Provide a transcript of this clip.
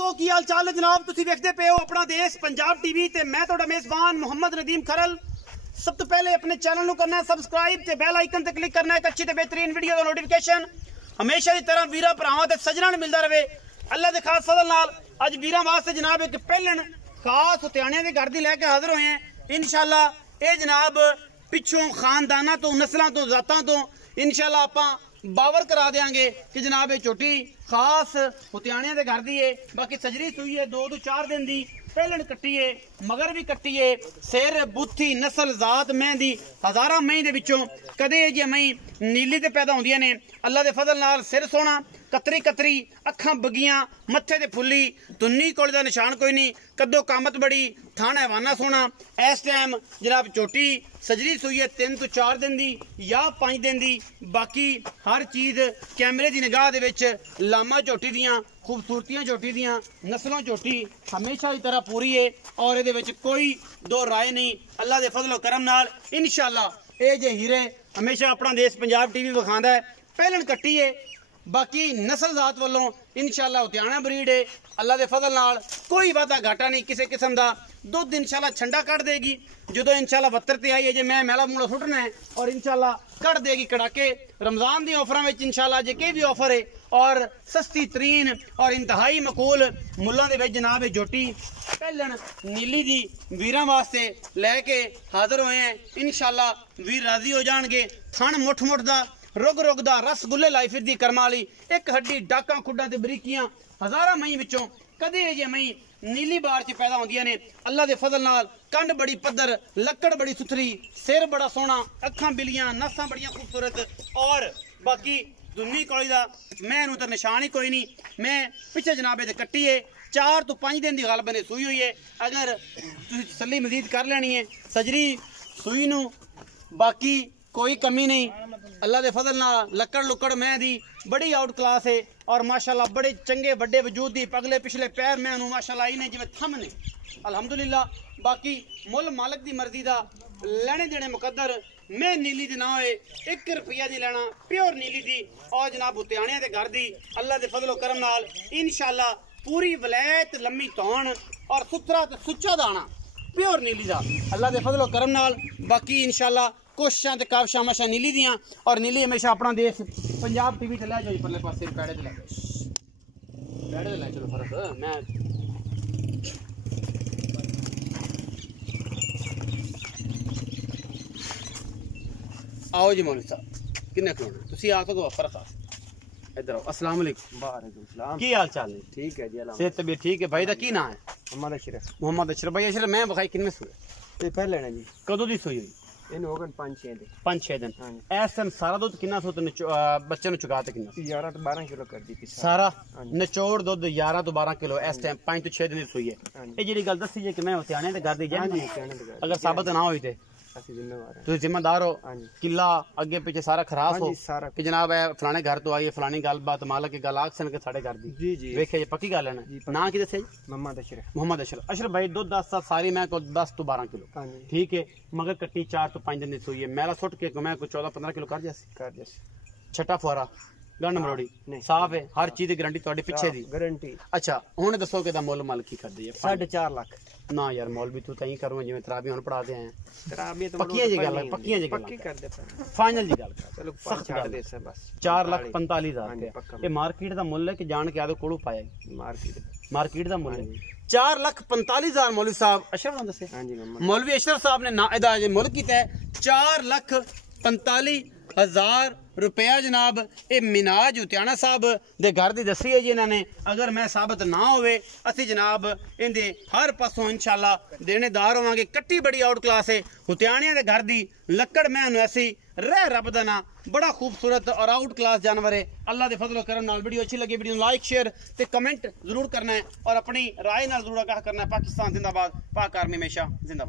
दोस्तों की हाल चाल है जनाब। तुसी देखते पे हो अपना देश पंजाब टीवी ते मैं तुहाडा मेजबान मोहम्मद नदीम खरल। सब तो पहले अपने चैनल को करना है सबसक्राइब ते बेल आइकन ते क्लिक करना है एक अच्छी ते बेहतरीन वीडियो का नोटिफिकेशन हमेशा की तरह वीरा भरावां ते सजना मिलता रहे अल्लाह के खास फजल नाल। अज वीरां वास्ते जनाब एक पहलन खास हुत्याणियां दे घर दी लैके हाजिर होए हैं इंशाअल्लाह। ये जनाब पिछों खानदाना तो नस्लों तो जातां तो इंशाअल्लाह आपां बावर करा देंगे कि जनाब ये झोटी खास हुत्याणियां दे घर दी है। बाकी सजरी सूई है 2 तो 4 दिन दी पहलन कट्टी है मगर भी कट्टी है सिर बुथी नस्ल जात मैं दी हजारा मई दे विचों कदे जे मई नीली ते पैदा होंदियां ने अल्लाह दे फजल नाल। सिर सोना कतरी कतरी अखां बगियां मत्थे ते फुल्ली तुन्नी कोल दा निशान कोई नहीं कदो कामत बड़ी थान हैवाना सोना। इस टाइम जनाब झोटी सजरी सूई है 3 तो 4 दिन दी या 5 दिन दी। बाकी हर चीज कैमरे की निगाह दे विच लामा झोटी दियां खूबसूरतियां झोटी दियां नस्लों झोटी हमेशा की तरह पूरी है और ये विच कोई दो राय नहीं। अल्लाह दे फजल करम नाल इंशाअल्लाह ये जे हीरे हमेशा अपना देश पंजाब टीवी विखांदा है पहलन कट्टी है। बाकी नस्ल जात वालों इंशाअल्लाह हुत्याणा ब्रीड है अल्लाह दे फजल नाल कोई वादा घाटा नहीं किसी किस्म का। दुध इंशाअल्लाह छंडा कट देगी जो इंशाअल्लाह 72 ते आई है जे मैं मैला मूला सुटना है और इंशाअल्लाह कट देगी कड़ाके। रमजान दी ऑफर में इंशाअल्लाह जे के भी ऑफर है और सस्ती तरीन और इंतहाई मकूल मुल्लां दे विच जनाब झोटी पहलन नीली दी वीरां वास्ते लैके हाजिर होए हैं इंशाअल्लाह। वीर राजी हो जाएंगे। थन मुठ मुठ दा रुग रुग दा रसगुल्ले लाई फिरदी कर्मा वाली एक हड्डी डाका खुड्डा ते बरीकियां हजारा मई विचों कदे जे मई नीली बार च पैदा होंदियां ने अल्लाह दे फजल नाल। कंड बड़ी पद्धर लक्कड़ बड़ी सुथरी सिर बड़ा सोहना अखां बिलियां नसां बड़ियां खूबसूरत और बाकी दुन्नी कोली दा मैं नूं तां निशान ही कोई नहीं। मैं पिछे जनाबे ते कट्टी है 4 तो 5 दिन दी गल बने सूई हुई है। अगर तुसीं तसल्ली मजीद कर लेनी है सजरी सूई नूं बाकी कोई कमी नहीं अल्लाह दे फजल नाल। लक्कड़ लुक्कड़ मैं दी बड़ी आउट क्लास है और माशाल्लाह बड़े चंगे बड़े वजूद दी पगले पिछले पैर मैं माशाल्लाह आई ने जिवें थम ने अल्हम्दुलिल्लाह। बाकी मुल मालिक दी मर्जी दा लेने देने मुकद्दर मैं नीली दी ना होए 1 रुपया नहीं लेना प्योर नीली दी और जनाब हुत्याणियां दे घर दी अल्लाह दे फजल करम नाल इंशाअल्लाह पूरी वलैत लम्मी तौन और सुथरा ते सुच्चा दाना प्योर नीली दा अल्लाह दे फजल करम नाल। बाकी इंशाअल्लाह कोशिशां ते काविशां हमेशा नीली दियां और नीली हमेशा अपना देश पंजाब टीवी ते लै जाओ परले पासे पैड़े ते लै चलो फर्क मैं आओ जी मौलवी साहब किन्ने खलोना तुसी आ सको फर्क आ इधर आओ। अस्सलाम वालेकुम। वालेकुम सलाम। की हाल चाल है? ठीक है जी अल्लाह सेहत तबीयत ठीक है भाई दा की नाम है? मोहम्मद अशरफ। मोहम्मद अशरफ भाई अशरफ मैं बखाई किन्ने सूए ते पहले ना जी कदों दी सूई हुई? इन हो गए 5-6 दिन। इस टाइम सारा दुध कितना सो बच्चे चुका कितना 11 तो 12 किलो कर दी सारा निचोड़ दुध 11 तो 12 किलो इस टाइम 5 तो 6 दिन सूई है। ये जी गल दसी है कि मैं हुत्याणे दे घर दी जाए अगर साबित ना हुई थे तुम जिम्मेदार हो किला अगे पीछे सारा खराब हो कि जनाब है फलाने घर तो आई है फलानी गल बात मालक की गल आख सन के साढ़े घर दी जी जी वेखे पक्की गल है ना ना की दसे मोहम्मद अशरफ। मोहम्मद अशरफ। अशरफ भाई दुध 10 सारी मैं को 10 तो 12 किलो ठीक है मगर कट्टी 4 तो 5 दिन की सूई है मैला सुट के मैं को 14-15 किलो कर जैसे छठा फुआरा गंड मरोड़ी साफ है हर चीज की गारंटी थोड़ी पीछे दी गारंटी। अच्छा हुण दसो कि मुल मल की कर दी है 4.5 लाख ना यार मौलवी तू तई करूं जिवें तराबी हुण पढ़ाते हैं तराबी तो पक्की जी गल पक्की जी गल कर दे फाइनल जी गल चलो सख्त छाड़ दे से बस 4,45,000 ये मार्केट दा मुल है कि जान के आदो कोड़ू पाया मार्केट दा मुल है 4,45,000 मौलवी साहब अशरफ ने दसे। हां जी मौलवी अशरफ साहब ने ना एदा मुल कीता है 4,45,000 रुपया जनाब ये मिनाज हुत्याणा साहब दे घर दी दसी है जी इन्होंने। अगर मैं साबित ना होवे असी जनाब इनदे हर पासों इंशाअल्लाह देनेदार होवांगे। कट्टी बड़ी आउट क्लास है हुत्याणियां दे घर दी लक्कड़ मैं ऐसी रह रब दा ना बड़ा खूबसूरत और आउट क्लास जानवर है। अल्लाह दे फजल करम नाल वीडियो अच्छी लगी वीडियो लाइक शेयर ते कमेंट जरूर करना है और अपनी राय नाल जरूर आगाह करना है। पाकिस्तान जिंदाबाद पाक आर्मी हमेशा जिंदाबाद।